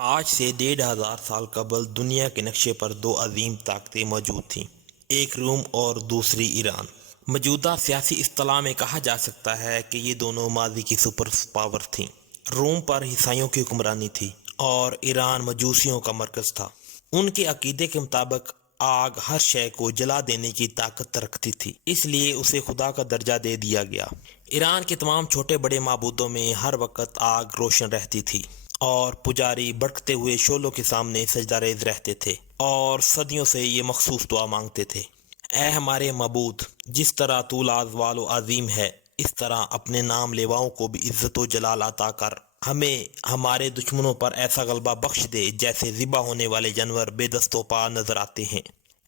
آج سے 1500 سال قبل دنیا کے نقشے پر دو عظیم طاقتیں موجود تھیں، ایک روم اور دوسری ایران۔ موجودہ سیاسی اصطلاح میں کہا جا سکتا ہے کہ یہ دونوں ماضی کی سپر پاور تھیں۔ روم پر عیسائیوں کی حکمرانی تھی اور ایران مجوسیوں کا مرکز تھا۔ ان کے عقیدے کے مطابق آگ ہر شے کو جلا دینے کی طاقت رکھتی تھی، اس لیے اسے خدا کا درجہ دے دیا گیا۔ ایران کے تمام چھوٹے بڑے معبودوں میں ہر وقت آگ روشن رہتی تھی اور پجاری بھڑکتے ہوئے شعلوں کے سامنے سجدہ ریز رہتے تھے اور صدیوں سے یہ مخصوص دعا مانگتے تھے: اے ہمارے معبود، جس طرح تو لازوال و عظیم ہے، اس طرح اپنے نام لیواؤں کو بھی عزت و جلال عطا کر، ہمیں ہمارے دشمنوں پر ایسا غلبہ بخش دے جیسے ذبح ہونے والے جانور بے دست و پا نظر آتے ہیں۔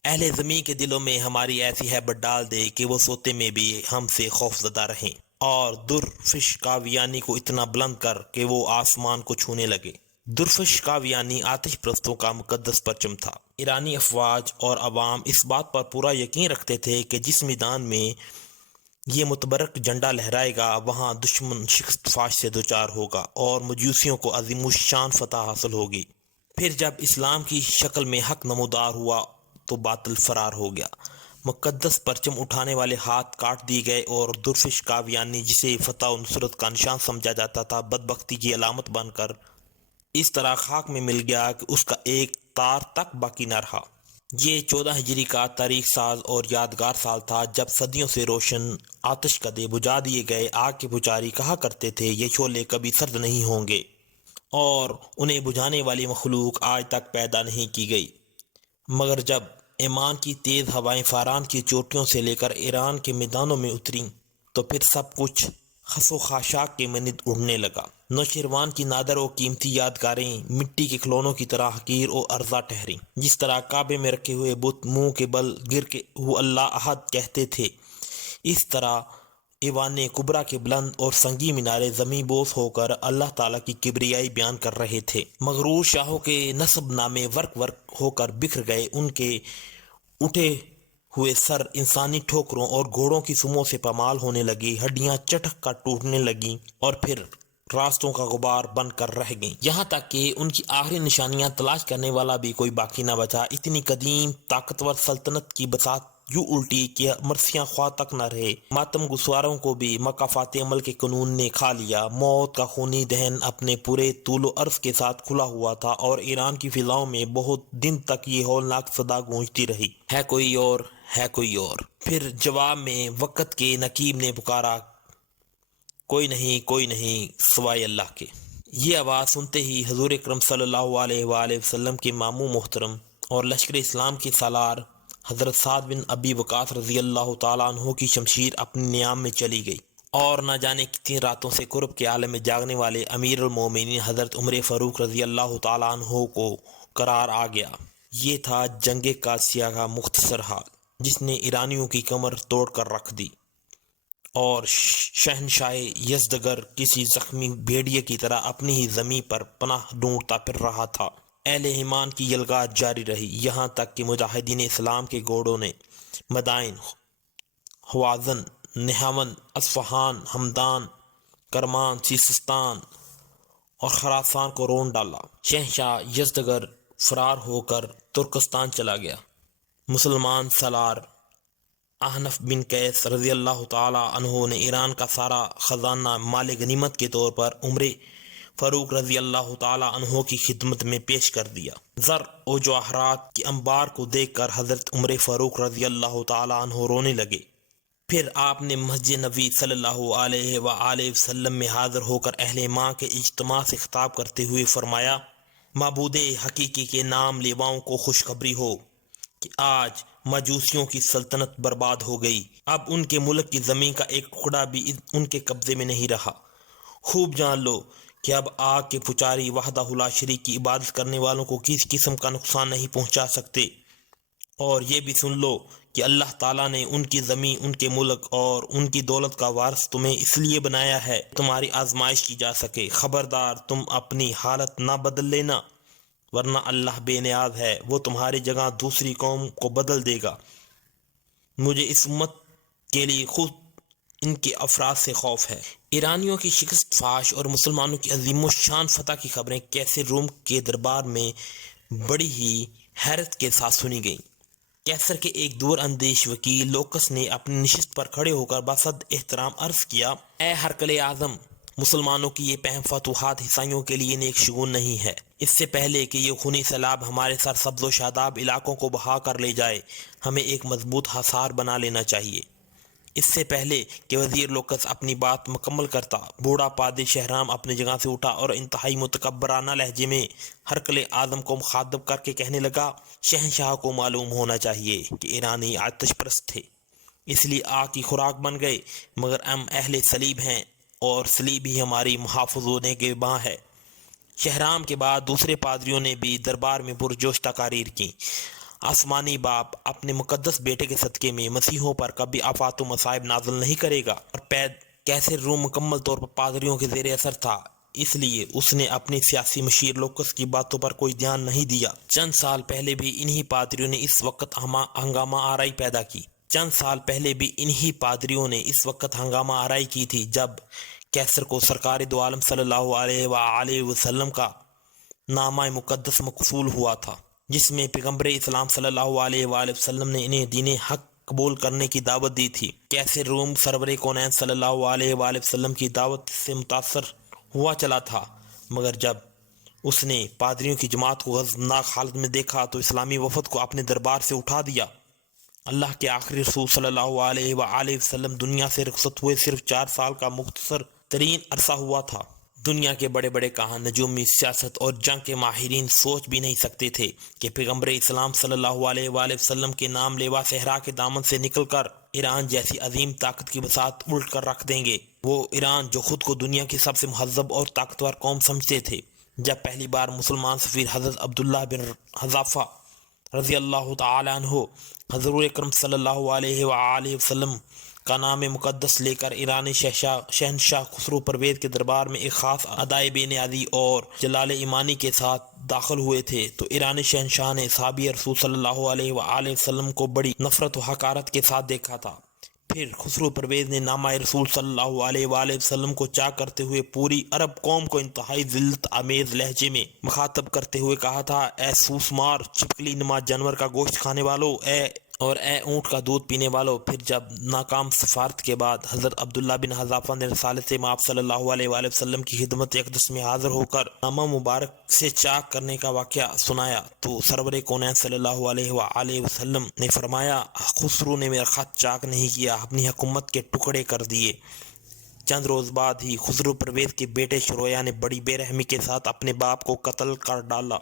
اہل زمین کے دلوں میں ہماری ایسی ہیبت ڈال دے کہ وہ سوتے میں بھی ہم سے خوف زدہ رہیں، اور درفش کاویانی کو اتنا بلند کر کہ وہ آسمان کو چھونے لگے۔ درفش کاویانی آتش پرستوں کا مقدس پرچم تھا۔ ایرانی افواج اور عوام اس بات پر پورا یقین رکھتے تھے کہ جس میدان میں یہ متبرک جھنڈا لہرائے گا وہاں دشمن شکست فاش سے دوچار ہوگا اور مجوسیوں کو عظیم الشان فتح حاصل ہوگی۔ پھر جب اسلام کی شکل میں حق نمودار ہوا تو باطل فرار ہو گیا، مقدس پرچم اٹھانے والے ہاتھ کاٹ دیے گئے اور درفش کاویانی جسے فتح و نصرت کا نشان سمجھا جاتا تھا بدبختی کی علامت بن کر اس طرح خاک میں مل گیا کہ اس کا ایک تار تک باقی نہ رہا۔ یہ 14 ہجری کا تاریخ ساز اور یادگار سال تھا جب صدیوں سے روشن آتش کدے بجھا دیے گئے آگ کے پجاری کہا کرتے تھے یہ شعلے کبھی سرد نہیں ہوں گے اور انہیں بجھانے والی مخلوق آج تک پیدا نہیں کی گئی۔ مگر جب ایمان کی تیز ہوائیں فاران کی چوٹیوں سے لے کر ایران کے میدانوں میں اتریں تو پھر سب کچھ خس و خاشاک کے مانند اڑنے لگا۔ نوشیروان کی نادر و قیمتی یادگاریں مٹی کے کھلونوں کی طرح حقیر و ارزاں ٹھہریں۔ جس طرح کعبے میں رکھے ہوئے بت منہ کے بل گر کے وہ اللہ احد کہتے تھے، اس طرح ایوان کبریٰ کے بلند اور سنگی مینارے زمیں بوس ہو کر اللہ تعالیٰ کی کبریائی بیان کر رہے تھے۔ مغرور شاہوں کے نصب نامے ورق ورق ہو کر بکھر گئے، ان کے اٹھے ہوئے سر انسانی ٹھوکروں اور گھوڑوں کی سموں سے پامال ہونے لگے، ہڈیاں چٹک کر ٹوٹنے لگیں اور پھر راستوں کا غبار بن کر رہ گئیں، یہاں تک کہ ان کی آخری نشانیاں تلاش کرنے والا بھی کوئی باقی نہ بچا۔ اتنی قدیم طاقتور سلطنت کی بساط یوں الٹی کہ مرثیہ خواہ تک نہ رہے۔ ماتم گساروں کو بھی مکافات عمل کے قانون نے کھا لیا۔ موت کا خونی دہن اپنے پورے طول و عرض کے ساتھ کھلا ہوا تھا اور ایران کی فضاؤں میں بہت دن تک یہ ہولناک صدا گونجتی رہی: ہے کوئی اور، ہے کوئی اور۔ پھر جواب میں وقت کے نقیب نے پکارا: کوئی نہیں، کوئی نہیں سوائے اللہ کے۔ یہ آواز سنتے ہی حضور اکرم صلی اللہ علیہ وآلہ وسلم کے ماموں محترم اور لشکر اسلام کے سالار حضرت سعد بن ابی وقاص رضی اللہ تعالیٰ عنہ کی شمشیر اپنے نیام میں چلی گئی اور نہ جانے کتنی راتوں سے قرب کے عالم میں جاگنے والے امیر المومنین حضرت عمر فاروق رضی اللہ تعالیٰ عنہ کو قرار آ گیا۔ یہ تھا جنگ قادسیہ کا مختصر حال، جس نے ایرانیوں کی کمر توڑ کر رکھ دی اور شہنشاہ یزدگرد کسی زخمی بھیڑیے کی طرح اپنی ہی زمین پر پناہ ڈھونڈتا پھر رہا تھا۔ اہل ایمان کی یلغار جاری رہی، یہاں تک کہ مجاہدین اسلام کے گھوڑوں نے مدائن، ہوازن، نہاون، اصفہان، ہمدان، کرمان، سیستان اور خراسان کو رون ڈالا۔ شہنشاہ یزدگرد فرار ہو کر ترکستان چلا گیا۔ مسلمان سالار احنف بن قیس رضی اللہ تعالیٰ عنہ نے ایران کا سارا خزانہ مال غنیمت کے طور پر عمر فاروق رضی اللہ تعالیٰ عنہ کی خدمت میں پیش کر دیا۔ زر و جواہرات کے انبار کو دیکھ کر حضرت عمر فاروق رضی اللہ تعالیٰ عنہ رونے لگے۔ پھر آپ نے مسجد نبوی صلی اللہ علیہ وآلہ وسلم میں حاضر ہو کر اہل ماں کے اجتماع سے خطاب کرتے ہوئے فرمایا: معبود حقیقی کے نام لیواؤں کو خوشخبری ہو کہ آج مجوسیوں کی سلطنت برباد ہو گئی، اب ان کے ملک کی زمین کا ایک ٹکڑا بھی ان کے قبضے میں نہیں رہا۔ خوب جان لو کہ اب آگ کے پجاری وحدہ لا شریک کی عبادت کرنے والوں کو کسی قسم کا نقصان نہیں پہنچا سکتے، اور یہ بھی سن لو کہ اللہ تعالیٰ نے ان کی زمین، ان کے ملک اور ان کی دولت کا وارث تمہیں اس لیے بنایا ہے تمہاری آزمائش کی جا سکے۔ خبردار تم اپنی حالت نہ بدل لینا، ورنہ اللہ بے نیاز ہے، وہ تمہاری جگہ دوسری قوم کو بدل دے گا۔ مجھے اس امت کے لیے خود ان کے افراد سے خوف ہے۔ ایرانیوں کی شکست فاش اور مسلمانوں کی عظیم و شان فتح کی خبریں کیسر روم کے دربار میں بڑی ہی حیرت کے ساتھ سنی گئیں۔ کیسر کے ایک دور اندیش وکیل لوکس نے اپنی نشست پر کھڑے ہو کر بصد احترام عرض کیا، اے ہرقل اعظم، مسلمانوں کی یہ پہم فتوحات عیسائیوں کے لیے نیک شگون نہیں ہے۔ اس سے پہلے کہ یہ خونی سیلاب ہمارے سرسبز و شاداب علاقوں کو بہا کر لے جائے، ہمیں ایک مضبوط حصار بنا لینا چاہیے۔ اس سے پہلے کہ وزیر لوکس اپنی بات مکمل کرتا، بوڑھا پادری شہرام اپنی جگہ سے اٹھا اور انتہائی متکبرانہ لہجے میں ہرقل اعظم کو مخاطب کر کے کہنے لگا، شہنشاہ کو معلوم ہونا چاہیے کہ ایرانی آتش پرست تھے، اس لیے آگ کی خوراک بن گئے، مگر ہم اہل صلیب ہیں اور صلیب ہی ہماری محافظ و نگہباں ہے۔ شہرام کے بعد دوسرے پادریوں نے بھی دربار میں پرجوش تقاریر کی، آسمانی باپ اپنے مقدس بیٹے کے صدقے میں مسیحوں پر کبھی آفات و مصائب نازل نہیں کرے گا، اور کیسر روم مکمل طور پر پادریوں کے زیر اثر تھا، اس لیے اس نے اپنی سیاسی مشیر لوکس کی باتوں پر کوئی دھیان نہیں دیا۔ چند سال پہلے بھی انہی پادریوں نے اس وقت ہنگامہ آرائی کی تھی جب کیسر کو سرکار دو عالم صلی اللہ علیہ وآلہ وسلم کا نامہ مقدس مقفول ہوا تھا، جس میں پیغمبر اسلام صلی اللہ علیہ وآلہ وسلم نے انہیں دین حق قبول کرنے کی دعوت دی تھی۔ کیسر روم سرور کونین صلی اللہ علیہ وآلہ وسلم کی دعوت سے متاثر ہوا چلا تھا، مگر جب اس نے پادریوں کی جماعت کو غضبناک حالت میں دیکھا تو اسلامی وفد کو اپنے دربار سے اٹھا دیا۔ اللہ کے آخری رسول صلی اللہ علیہ وآلہ وسلم دنیا سے رخصت ہوئے صرف 4 سال کا مختصر ترین عرصہ ہوا تھا۔ دنیا کے بڑے بڑے کہان، نجومی، سیاست اور جنگ کے ماہرین سوچ بھی نہیں سکتے تھے کہ پیغمبر اسلام صلی اللہ علیہ وآلہ وسلم کے نام لیوا صحرا کے دامن سے نکل کر ایران جیسی عظیم طاقت کی بساط الٹ کر رکھ دیں گے۔ وہ ایران جو خود کو دنیا کی سب سے مہذب اور طاقتور قوم سمجھتے تھے۔ جب پہلی بار مسلمان سفیر حضرت عبداللہ بن حذافہ رضی اللہ تعالی عنہ حضور اکرم صلی اللہ علیہ وآلہ وسلم کا نام مقدس لے کر ایرانی شہنشاہ خسرو پرویز کے دربار میں ایک خاص ادائے بے نیازی اور جلال ایمانی کے ساتھ داخل ہوئے تھے تو ایرانی شہنشاہ نے صحابی رسول صلی اللہ علیہ وآلہ وسلم کو بڑی نفرت و حقارت کے ساتھ دیکھا تھا۔ پھر خسرو پرویز نے نامہ رسول صلی اللہ علیہ وآلہ وسلم کو چاک کرتے ہوئے پوری عرب قوم کو انتہائی ذلت آمیز لہجے میں مخاطب کرتے ہوئے کہا تھا، اے سوسمار چھپکلی نما جانور کا گوشت کھانے والو، اے اونٹ کا دودھ پینے والو۔ پھر جب ناکام سفارت کے بعد حضرت عبداللہ بن حذافہ نے رسالت سے آپ صلی اللہ علیہ وآلہ وسلم کی خدمت اقدس میں حاضر ہو کر نامہ مبارک سے چاک کرنے کا واقعہ سنایا تو سرور کونین صلی اللہ علیہ وآلہ وسلم نے فرمایا، خسرو نے میرا خط چاک نہیں کیا، اپنی حکومت کے ٹکڑے کر دیے۔ چند روز بعد ہی خسرو پرویز کے بیٹے شرویہ نے بڑی بے رحمی کے ساتھ اپنے باپ کو قتل کر ڈالا۔